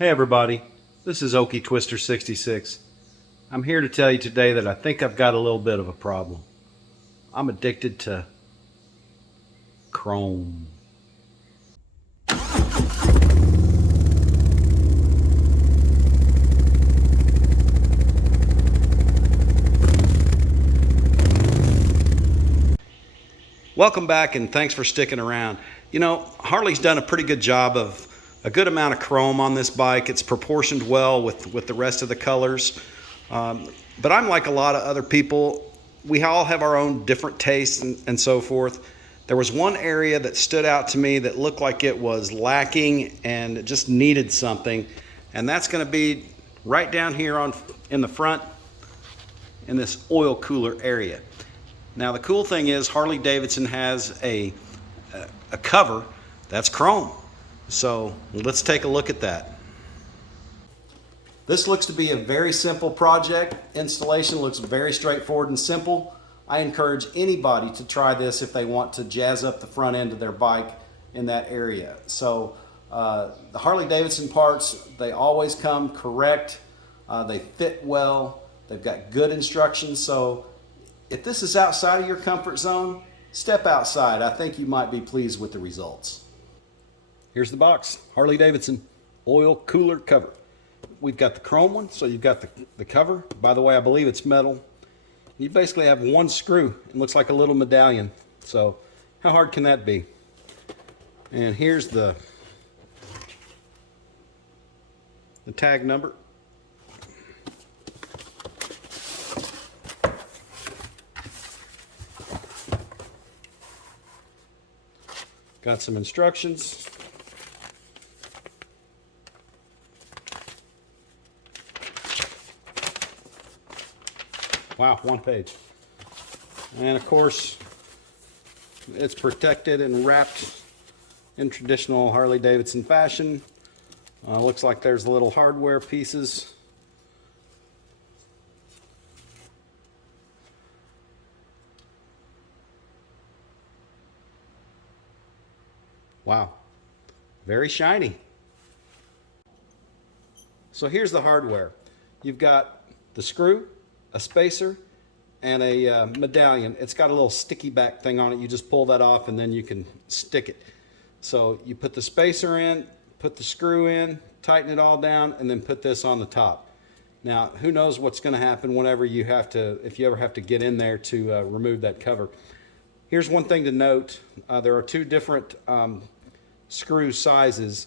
Hey everybody, this is Okie Twister 66. I'm here to tell you today that I think I've got a little bit of a problem. I'm addicted to chrome. Welcome back and thanks for sticking around. You know, Harley's done a pretty good job of a good amount of chrome on this bike. It's proportioned well with the rest of the colors. But I'm like a lot of other people. We all have our own different tastes and so forth. There was one area that stood out to me that looked like it was lacking and it just needed something. And that's going to be right down here in the front in this oil cooler area. Now the cool thing is Harley Davidson has a cover that's chrome. So let's take a look at that. This looks to be a very simple project. Installation looks very straightforward and simple. I encourage anybody to try this if they want to jazz up the front end of their bike in that area. So the Harley Davidson parts, they always come correct. They fit well. They've got good instructions. So if this is outside of your comfort zone, step outside. I think you might be pleased with the results. Here's the box, Harley Davidson oil cooler cover. We've got the chrome one, so you've got the cover. By the way, I believe it's metal. You basically have one screw. It looks like a little medallion. So how hard can that be? And here's the tag number. Got some instructions. Wow, one page. And of course, it's protected and wrapped in traditional Harley Davidson fashion. Looks like there's little hardware pieces. Wow, very shiny. So here's the hardware. You've got the screw, a spacer, and a medallion. It's got a little sticky back thing on it. You just pull that off and then you can stick it. So you put the spacer in, put the screw in, tighten it all down, and then put this on the top. Now, who knows what's going to happen whenever you have to, if you ever have to get in there to remove that cover. Here's one thing to note. There are two different screw sizes.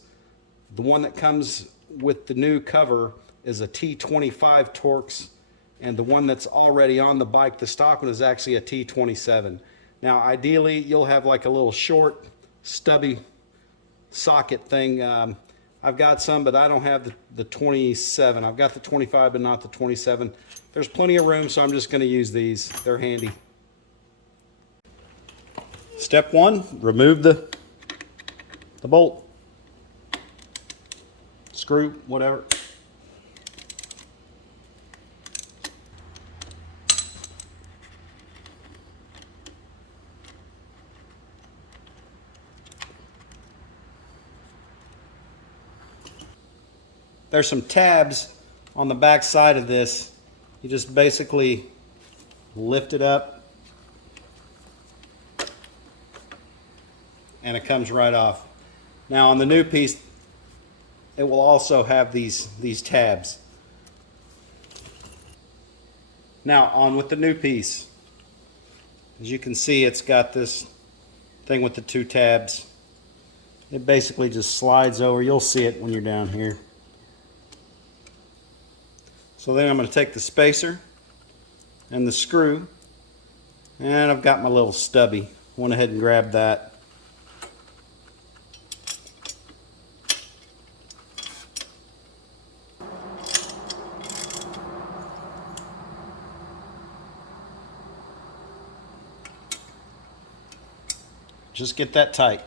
The one that comes with the new cover is a T25 Torx, and the one that's already on the bike, the stock one, is actually a T27. Now, ideally, you'll have like a little short, stubby socket thing. I've got some, but I don't have the 27. I've got the 25, but not the 27. There's plenty of room, so I'm just going to use these. They're handy. Step one, remove the bolt, screw, whatever. There's some tabs on the back side of this. You just basically lift it up and it comes right off. Now on the new piece, it will also have these tabs. Now on with the new piece. As you can see, it's got this thing with the two tabs. It basically just slides over. You'll see it when you're down here. So then I'm going to take the spacer and the screw, and I've got my little stubby. Went ahead and grabbed that. Just get that tight.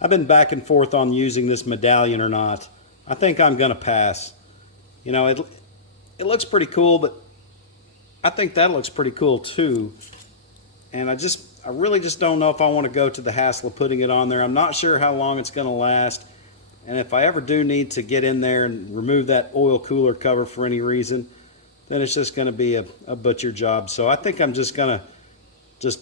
I've been back and forth on using this medallion or not. I think I'm going to pass. You know, it looks pretty cool, but I think that looks pretty cool too. And I really just don't know if I want to go to the hassle of putting it on there. I'm not sure how long it's going to last. And if I ever do need to get in there and remove that oil cooler cover for any reason, then it's just going to be a butcher job. So I think I'm just going to just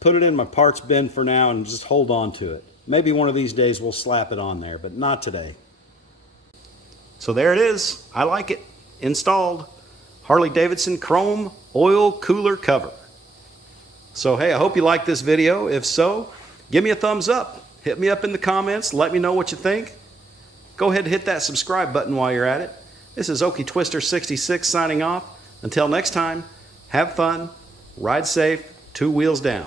put it in my parts bin for now and just hold on to it. Maybe one of these days we'll slap it on there, but not today. So there it is. I like it. Installed. Harley Davidson chrome oil cooler cover. So hey, I hope you liked this video. If so, give me a thumbs up. Hit me up in the comments. Let me know what you think. Go ahead and hit that subscribe button while you're at it. This is Okie Twister 66 signing off. Until next time, have fun, ride safe, 2 wheels down.